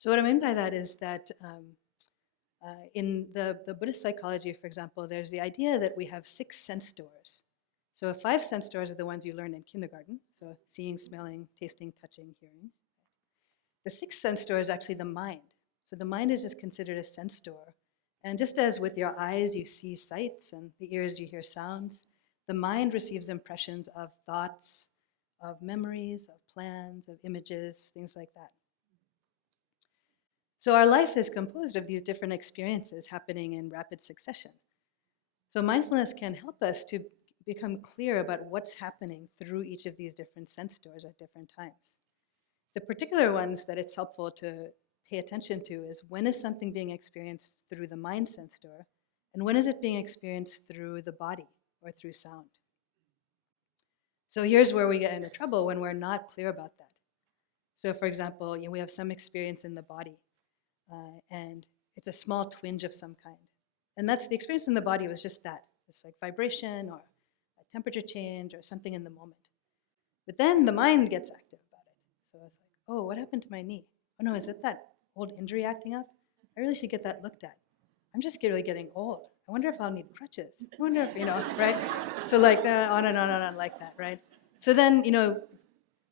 So what I mean by that is that in the Buddhist psychology, for example, there's the idea that we have 6 sense doors. So 5 sense doors are the ones you learn in kindergarten. So seeing, smelling, tasting, touching, hearing. The 6th sense door is actually the mind. So the mind is just considered a sense door. And just as with your eyes you see sights and the ears you hear sounds, the mind receives impressions of thoughts, of memories, of plans, of images, things like that. So our life is composed of these different experiences happening in rapid succession. So mindfulness can help us to become clear about what's happening through each of these different sense doors at different times. The particular ones that it's helpful to pay attention to is when is something being experienced through the mind sense door, and when is it being experienced through the body or through sound. So here's where we get into trouble when we're not clear about that. So for example, we have some experience in the body, and it's a small twinge of some kind. And that's the experience in the body was just that. It's like vibration or a temperature change or something in the moment. But then the mind gets active about it. So it's like, oh, what happened to my knee? Oh no, is it that old injury acting up? I really should get that looked at. I'm just really getting old. I wonder if I'll need crutches. I wonder if, right? So like on and on and on like that, right? So then,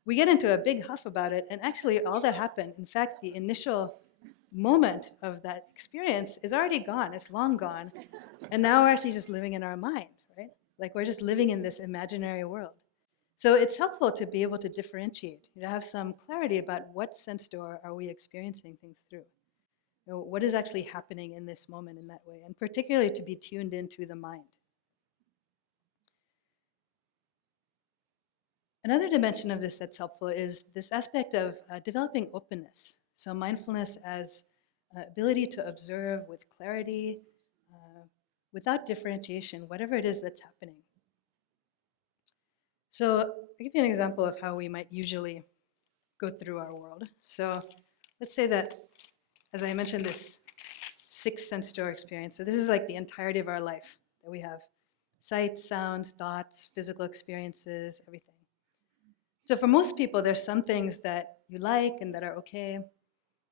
we get into a big huff about it, and actually all that happened, in fact, the initial moment of that experience is already gone. It's long gone. And now we're actually just living in our mind, right? Like we're just living in this imaginary world. So it's helpful to be able to differentiate, to have some clarity about what sense door are we experiencing things through. What is actually happening in this moment in that way, and particularly to be tuned into the mind. Another dimension of this that's helpful is this aspect of developing openness. So mindfulness as ability to observe with clarity, without differentiation, whatever it is that's happening. So I'll give you an example of how we might usually go through our world. So let's say that, as I mentioned, this 6 sense door experience. So this is like the entirety of our life, that we have sights, sounds, thoughts, physical experiences, everything. So for most people, there's some things that you like and that are okay,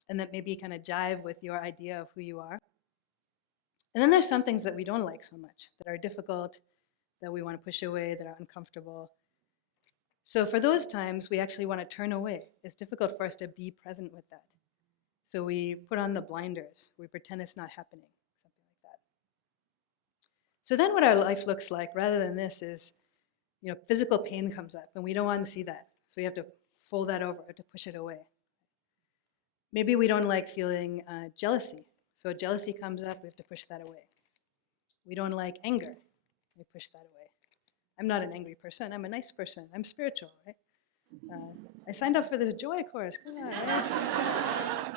and that maybe kind of jive with your idea of who you are. And then there's some things that we don't like so much, that are difficult, that we want to push away, that are uncomfortable. So for those times, we actually want to turn away. It's difficult for us to be present with that. So we put on the blinders. We pretend it's not happening, something like that. So then what our life looks like, rather than this, is physical pain comes up, and we don't want to see that. So we have to fold that over, to push it away. Maybe we don't like feeling jealousy. So jealousy comes up, we have to push that away. We don't like anger. We push that away. I'm not an angry person. I'm a nice person. I'm spiritual, right? I signed up for this joy course. Come on, right?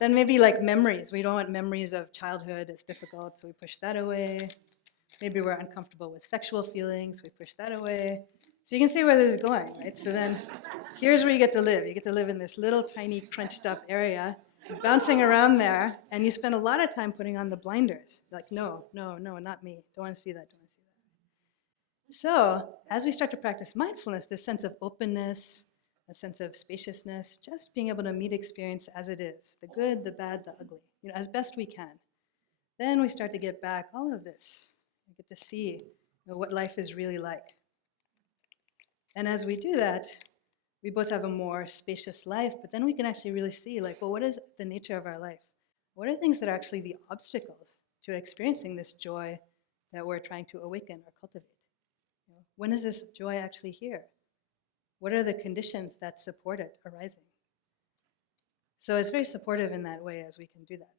Then maybe like memories. We don't want memories of childhood. It's difficult, so we push that away. Maybe we're uncomfortable with sexual feelings. We push that away. So you can see where this is going, right? So then here's where you get to live. You get to live in this little tiny crunched up area, bouncing around there, and you spend a lot of time putting on the blinders. You're like, no, not me. Don't want to see that, don't want to see that. So as we start to practice mindfulness, this sense of openness, a sense of spaciousness, just being able to meet experience as it is, the good, the bad, the ugly, as best we can. Then we start to get back all of this. We get to see what life is really like. And as we do that, we both have a more spacious life, but then we can actually really see, what is the nature of our life? What are things that are actually the obstacles to experiencing this joy that we're trying to awaken or cultivate? When is this joy actually here? What are the conditions that support it arising? So it's very supportive in that way as we can do that.